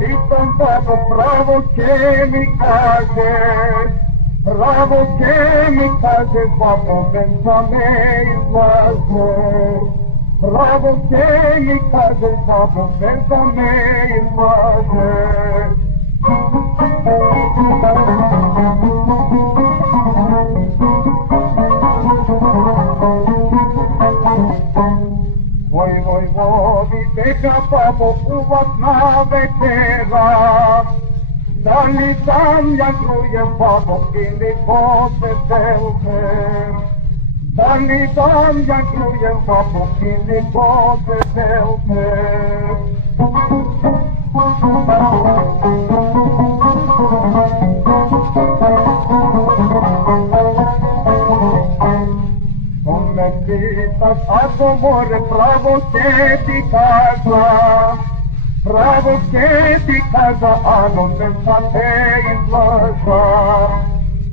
Pitam babo, pravo che mi kaže, pravo che mi kaže, babo, pensa me izlaže. Pravo che mi kaže, babo, pensa me izlaže. Vojvoditeľa, babo, uvod na večera, da li sam ja čujem, babo, ili posetelke. Da li sam ja čujem, babo, ili posetelke. Pitas ako more, pravo će ti kaza, pravo će ti kaza, ano se sa te izlaža.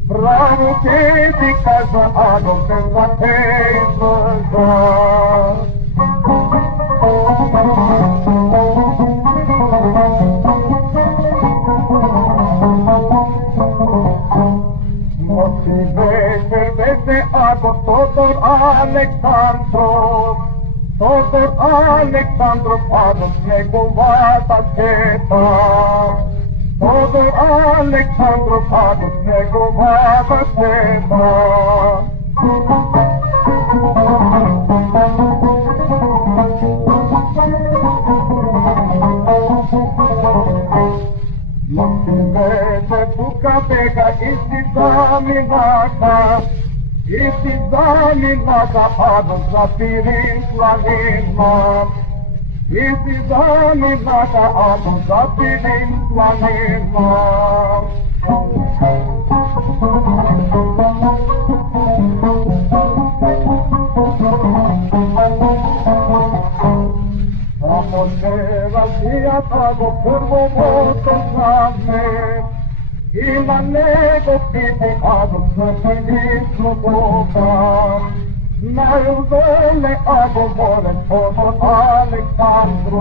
Pravo će ti kaza, ano se sa te izlaža. Noći večer veze, ako Todor Aleksandrov, Todor Aleksandrov, ano snegova teta. Todor Aleksandrov, ano snegova teta. Noći večer buka bega, isti zaminaka, isti zaminaka, ano zapirim planima. Isti zaminaka, ano zapirim planima. Samo se razvija tako prvo moto zname, i na nego piti, ako sve nismo Boga. Najuzele, ako vole, Todor Aleksandrov.